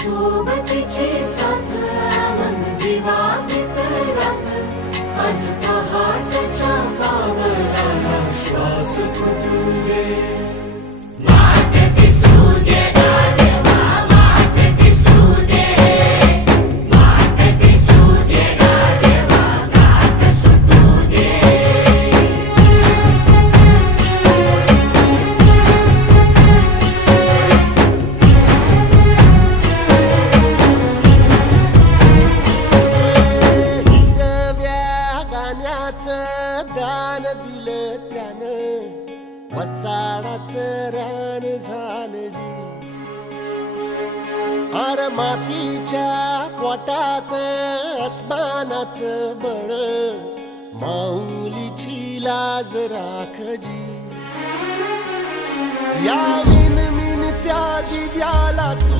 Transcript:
सोबतीची साथ मन दिवाळीत रात आज पहाटच्या पावलाला श्वास फुटू दे वाट दिसू दे गाढवा वाट दिसू दे वाट दिसू दे गाढवा गाठ सुटू दे दान दिलं त्यानं वसाडाचं रान झालं जी अर मातीच्या पोटात अस्मानाचं बळ माऊलीची लाज राखजी या विनमिन त्या दिव्याला तू